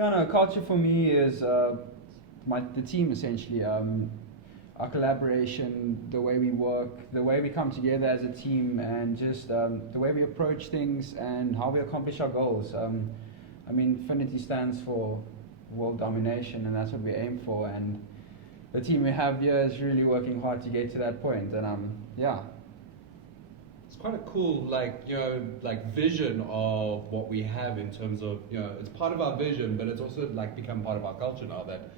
Yeah, no, culture for me is the team essentially. Our collaboration, the way we work, the way we come together as a team, and just the way we approach things and how we accomplish our goals. I mean, Phinity stands for world domination, and that's what we aim for. And the team we have here is really working hard to get to that point. And yeah. It's quite a cool, vision of what we have in terms of, it's part of our vision, but it's also become part of our culture now that,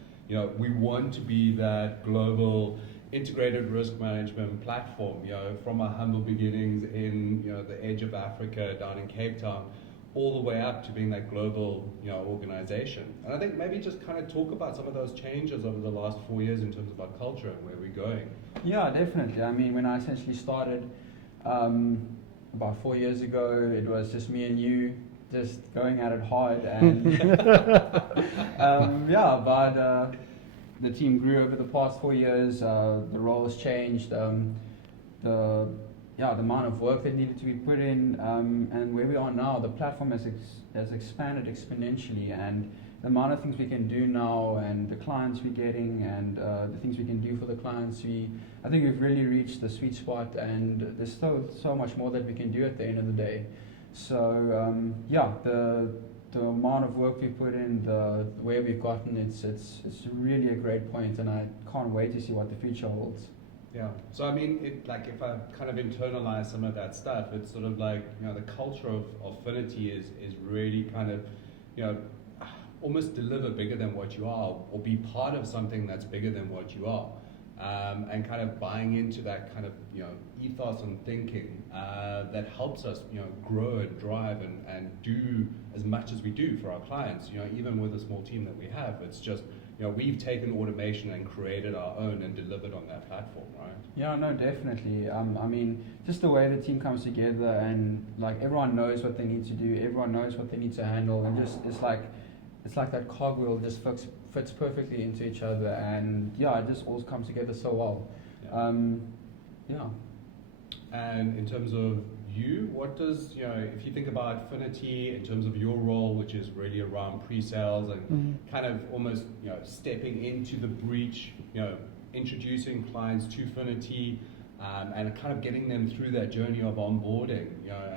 we want to be that global integrated risk management platform, from our humble beginnings in, the edge of Africa down in Cape Town, all the way up to being that global, organization. And I think maybe just kind of talk about some of those changes over the last 4 years in terms of our culture and where we're going. Yeah, definitely. I mean, when I essentially started about 4 years ago, it was just me and you just going at it hard, and but the team grew over the past 4 years. The role has changed. The amount of work that needed to be put in, and where we are now, the platform has expanded exponentially, and the amount of things we can do now, and the clients we're getting, and the things we can do for the clients, I think we've really reached the sweet spot, and there's still so much more that we can do at the end of the day. So the amount of work we put in, the way we've gotten, it's really a great point, and I can't wait to see what the future holds. Yeah. So I mean, if I kind of internalize some of that stuff, it's sort of like, the culture of Phinity is really kind of, almost deliver bigger than what you are, or be part of something that's bigger than what you are. And kind of buying into that kind of, ethos and thinking that helps us, grow and drive and do as much as we do for our clients. Even with a small team that we have, it's just, we've taken automation and created our own and delivered on that platform, right? Yeah, no, definitely. I mean, just the way the team comes together, and everyone knows what they need to do, everyone knows what they need to handle, and just it's like that cogwheel just fits perfectly into each other, and it just all comes together so well. Yeah. And in terms of you, what does, if you think about Phinity in terms of your role, which is really around pre-sales and kind of almost, stepping into the breach, introducing clients to Phinity, and kind of getting them through that journey of onboarding,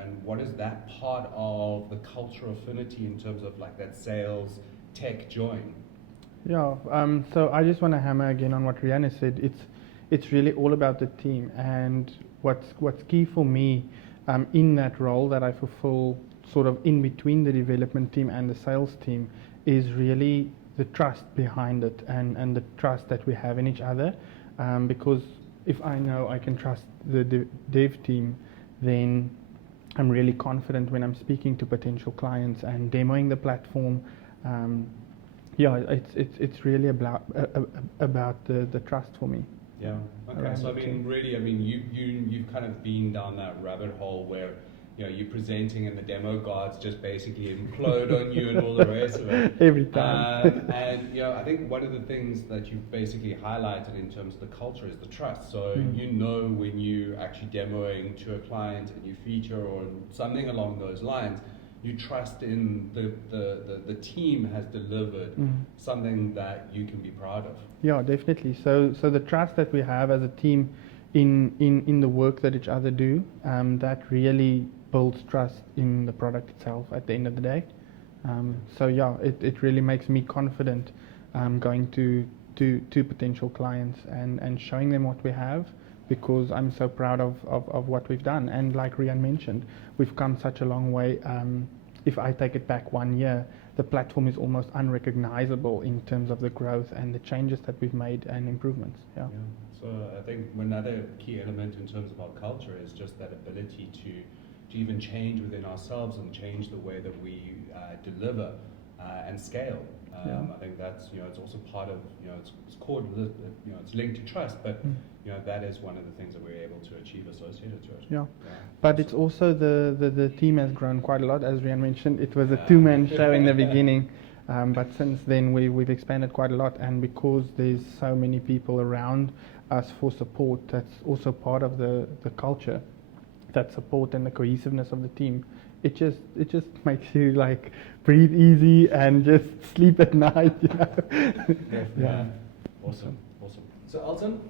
and what is that part of the culture of Phinity in terms of that sales tech join? Yeah, so I just want to hammer again on what Rian has said. It's really all about the team, and what's key for me in that role that I fulfill, sort of in between the development team and the sales team, is really the trust behind it, and the trust that we have in each other, because if I know I can trust the dev team, then I'm really confident when I'm speaking to potential clients and demoing the platform. It's really about the trust for me. Yeah. Okay. So I mean, you've kind of been down that rabbit hole where, you're presenting and the demo guards just basically implode on you and all the rest of it. Every time. And I think one of the things that you've basically highlighted in terms of the culture is the trust. So when you actually demoing to a client and you feature or something along those lines, you trust in the team has delivered something that you can be proud of. Yeah, definitely. So the trust that we have as a team in the work that each other do, that really builds trust in the product itself at the end of the day. It really makes me confident going to potential clients and showing them what we have, because I'm so proud of what we've done. And like Rian mentioned, we've come such a long way. If I take it back 1 year, the platform is almost unrecognizable in terms of the growth and the changes that we've made and improvements. Yeah. So I think another key element in terms of our culture is just that ability to even change within ourselves and change the way that we deliver and scale. I think that's, it's also part of, it's core to the, it's linked to trust, but that is one of the things that we're able to achieve associated to it. Yeah. But it's also the team has grown quite a lot, as Rian mentioned. It was a two-man show in the beginning, but since then we've expanded quite a lot, and because there's so many people around us for support, that's also part of the culture. That support and the cohesiveness of the team it just makes you like breathe easy and just sleep at night. Yeah. Awesome. So Elton,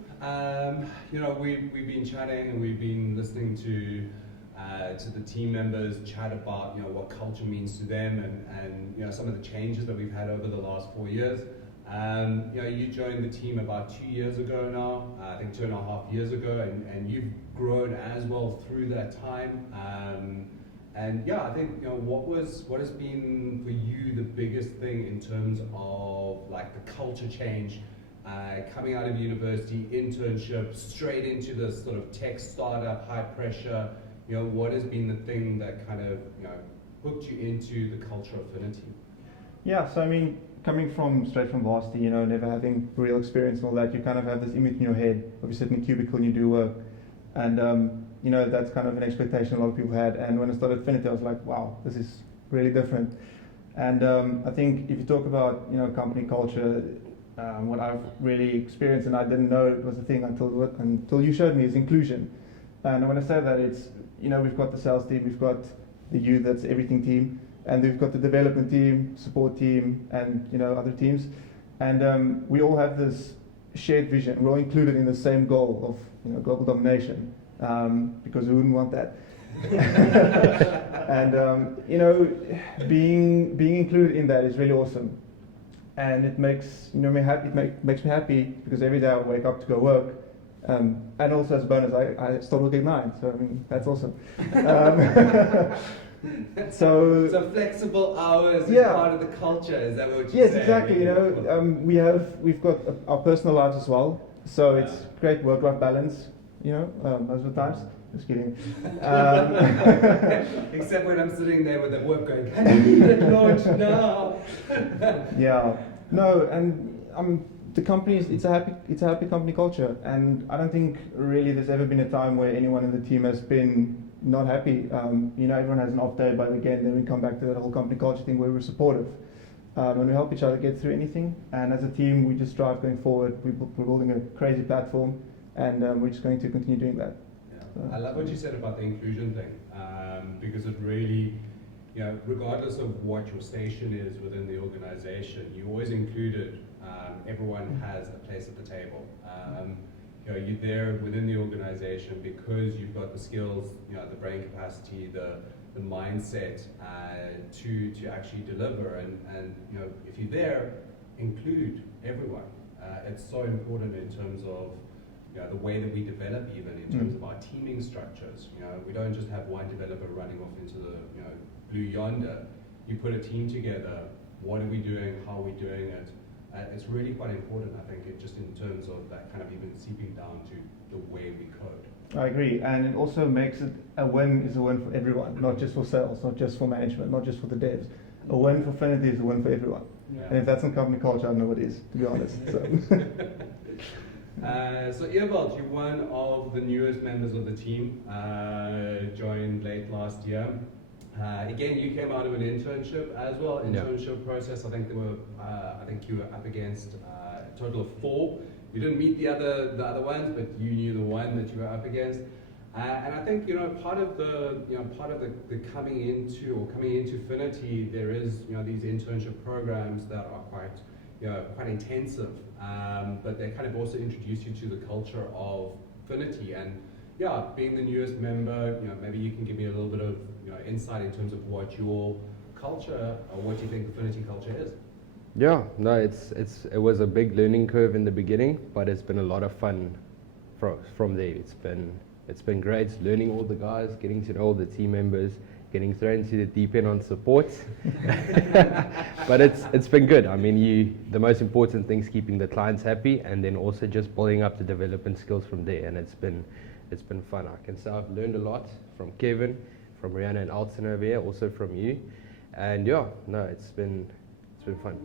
we've been chatting and we've been listening to the team members chat about what culture means to them and some of the changes that we've had over the last 4 years. You joined the team about 2 years ago now, I think 2.5 years ago, and you've grown as well through that time. I think what has been for you the biggest thing in terms of like the culture change, coming out of university, internship, straight into this sort of tech startup, high pressure. What has been the thing that kind of hooked you into the culture of Phinity? Yeah, so I mean, coming straight from varsity, never having real experience and all that, you kind of have this image in your head of you sit in a cubicle and you do work. And, that's kind of an expectation a lot of people had. And when I started Phinity, I was like, wow, this is really different. And I think if you talk about, company culture, what I've really experienced, and I didn't know it was a thing until you showed me, is inclusion. And when I say that, it's, we've got the sales team, we've got the youth, that's everything team, and we've got the development team, support team, and other teams, and we all have this shared vision. We're all included in the same goal of global domination, because we wouldn't want that. And being included in that is really awesome, and it makes me happy. It makes me happy because every day I wake up to go work. And also as a bonus, I still work at 9, so I mean that's awesome. So flexible hours is part of the culture. Is that what you're saying? Yes, exactly. We've got our personal lives as well, so it's great work-life balance. Most of the times. Just kidding. Except when I'm sitting there with the work going, I need it launch now. Yeah. No, and the company it's a happy company culture, and I don't think really there's ever been a time where anyone in the team has been not happy. Everyone has an off day, but again, then we come back to that whole company culture thing where we're supportive, and we help each other get through anything. And as a team, we just strive going forward. We're building a crazy platform, and we're just going to continue doing that. Yeah. So. I love what you said about the inclusion thing, because it really, regardless of what your station is within the organization, you're always included. Everyone has a place at the table. You're there within the organization because you've got the skills, the brain capacity, the mindset to actually deliver. And if you're there, include everyone. It's so important in terms of the way that we develop, even in terms of our teaming structures. We don't just have one developer running off into the blue yonder. You put a team together. What are we doing? How are we doing it? It's really quite important, I think, just in terms of that kind of even seeping down to the way we code. I agree, and it also makes it a win is a win for everyone, not just for sales, not just for management, not just for the devs. A win for Phinity is a win for everyone. Yeah. And if that's in company culture, I don't know what is, to be honest. So Ewald, you're one of the newest members of the team, joined late last year. Again, you came out of an internship as well. Internship process. I think there were. I think you were up against a total of 4. You didn't meet the other ones, but you knew the one that you were up against. And I think part of the coming into Phinity, there is these internship programs that are quite intensive, but they kind of also introduce you to the culture of Phinity. And being the newest member, maybe you can give me a little bit of insight in terms of what your culture or what you think the Phinity culture is. Yeah, no, it was a big learning curve in the beginning, but it's been a lot of fun from there. It's been great learning all the guys, getting to know all the team members, getting thrown into the deep end on support. But it's been good. I mean, the most important thing is keeping the clients happy, and then also just building up the development skills from there. And it's been fun. I can say I've learned a lot from Kevin, from Rihanna and Alton over here, also from you. And it's been fun.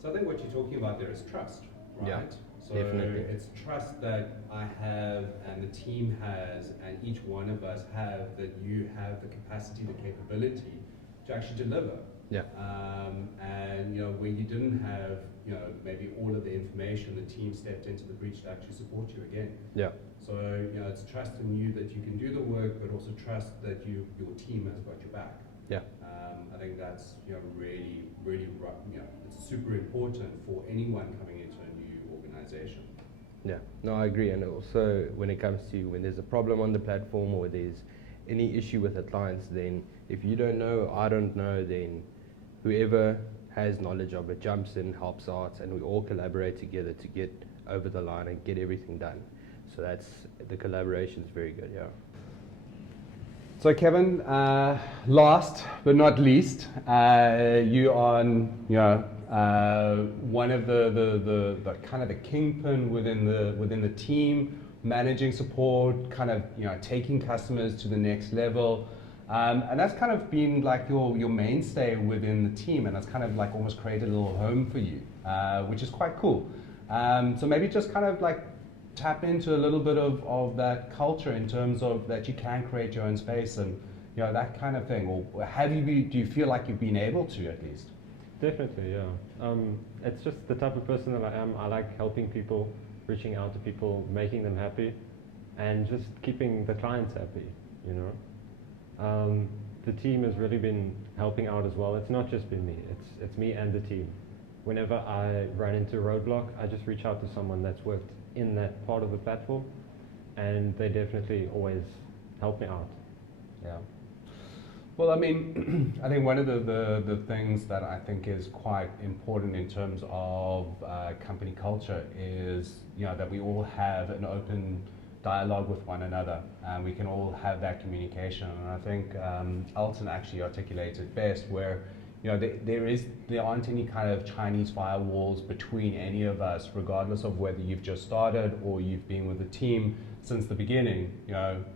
So I think what you're talking about there is trust, right? Yeah, so definitely. It's trust that I have and the team has and each one of us have, that you have the capacity, the capability to actually deliver. Yeah. And where you didn't have maybe all of the information, the team stepped into the breach to actually support you again. Yeah. So it's trust in you that you can do the work, but also trust that your team has got your back. Yeah. I think that's really, really it's super important for anyone coming into a new organization. Yeah, no, I agree. And also, when it comes to when there's a problem on the platform or there's any issue with the clients, then if you don't know, I don't know, then whoever has knowledge of it jumps in, helps out, and we all collaborate together to get over the line and get everything done. So the collaboration is very good, yeah. So Kevin, last but not least, you are one of the kind of the kingpin within the team, managing support, kind of taking customers to the next level, and that's kind of been like your mainstay within the team, and that's kind of like almost created a little home for you, which is quite cool. So maybe just kind of like tap into a little bit of that culture in terms of that you can create your own space and that kind of thing, or do you feel like you've been able to at least? Definitely, yeah. It's just the type of person that I am. I like helping people, reaching out to people, making them happy, and just keeping the clients happy, The team has really been helping out as well. It's not just been me, it's me and the team. Whenever I run into a roadblock, I just reach out to someone that's worked in that part of the platform, and they definitely always help me out. Yeah. Well, I mean, I think one of the things that I think is quite important in terms of company culture is that we all have an open dialogue with one another, and we can all have that communication. And I think Elton actually articulated best where there aren't any kind of Chinese firewalls between any of us, regardless of whether you've just started or you've been with the team since the beginning.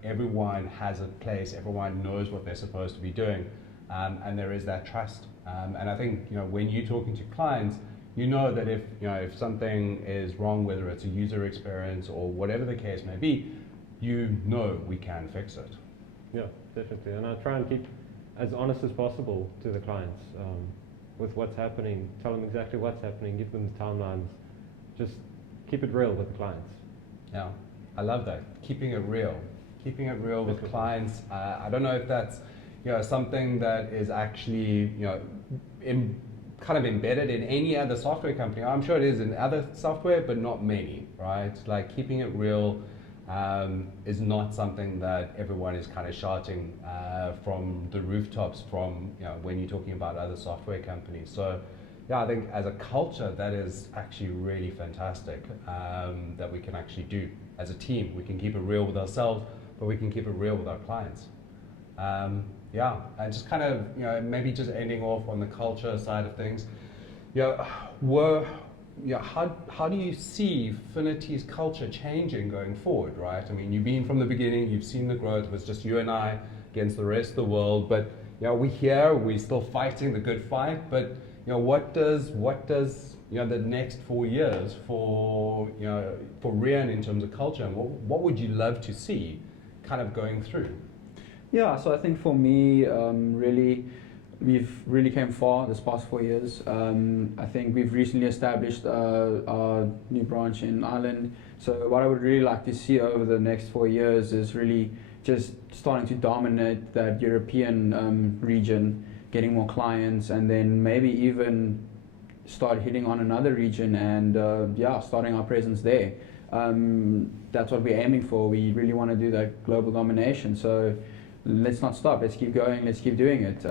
Everyone has a place, everyone knows what they're supposed to be doing, and there is that trust. And I think when you're talking to clients, that if something is wrong, whether it's a user experience or whatever the case may be, we can fix it. Yeah, definitely. And I try and keep as honest as possible to the clients with what's happening. Tell them exactly what's happening, give them the timelines. Just keep it real with the clients. Yeah, I love that. Keeping it real with clients. I don't know if that's something that is actually kind of embedded in any other software company. I'm sure it is in other software, but not many, right? Like keeping it real is not something that everyone is kind of shouting from the rooftops from when you're talking about other software companies. So yeah, I think as a culture that is actually really fantastic that we can actually do as a team. We can keep it real with ourselves, but we can keep it real with our clients. Yeah, and just kind of maybe just ending off on the culture side of things. How do you see Phinity's culture changing going forward, right? I mean, you've been from the beginning, you've seen the growth. It was just you and I against the rest of the world, but we're here, we're still fighting the good fight. But what does the next 4 years for Rian in terms of culture, and what would you love to see kind of going through? Yeah, so I think for me, we've really came far this past 4 years. I think we've recently established our new branch in Ireland. So what I would really like to see over the next 4 years is really just starting to dominate that European region, getting more clients, and then maybe even start hitting on another region and starting our presence there. That's what we're aiming for. We really want to do that global domination. So let's not stop. Let's keep going. Let's keep doing it.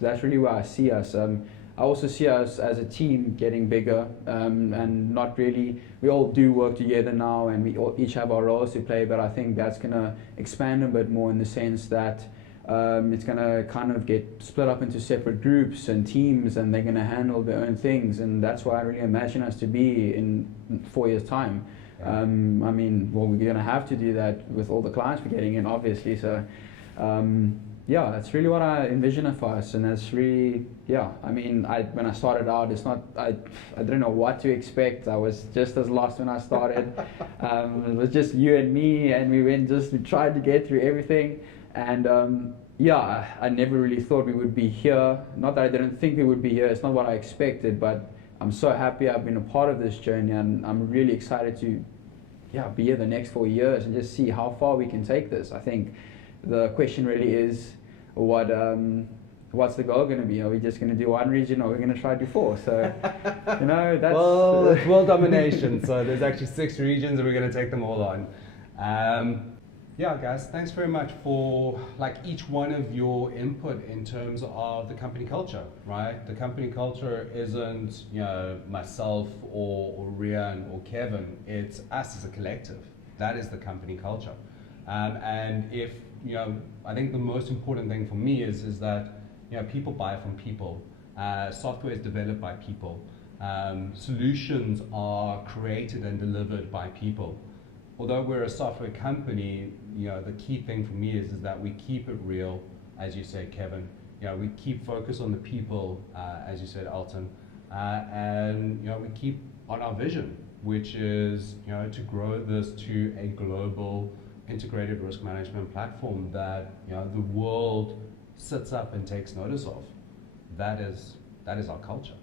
That's really where I see us. I also see us as a team getting bigger, and not really. We all do work together now, and we all each have our roles to play. But I think that's going to expand a bit more in the sense that it's going to kind of get split up into separate groups and teams, and they're going to handle their own things. And that's why I really imagine us to be in 4 years' time. I mean, well, we're going to have to do that with all the clients we're getting in, obviously. So. That's really what I envision it for us, and that's really, I mean, when I started out, I didn't know what to expect. I was just as lost when I started. It was just you and me, and we tried to get through everything, and I never really thought we would be here. Not that I didn't think we would be here, it's not what I expected, but I'm so happy I've been a part of this journey, and I'm really excited to be here the next 4 years and just see how far we can take this. I think the question really is what what's the goal going to be? Are we just going to do one region, or are we going to try to do 4? So, you know, that's Well, it's world domination, so there's actually 6 regions, and we're going to take them all on. Yeah, guys, thanks very much for like each one of your input in terms of the company culture, right? The company culture isn't, you know, myself or Rian or Kevin. It's us as a collective. That is the company culture. And if, you know, I think the most important thing for me is that, you know, people buy from people. Software is developed by people. Solutions are created and delivered by people. Although we're a software company, you know, the key thing for me is that we keep it real, as you said, Kevin. You know, we keep focus on the people, as you said, Alton, and, you know, we keep on our vision, which is, you know, to grow this to a global integrated risk management platform that, you know, the world sits up and takes notice of. That is our culture.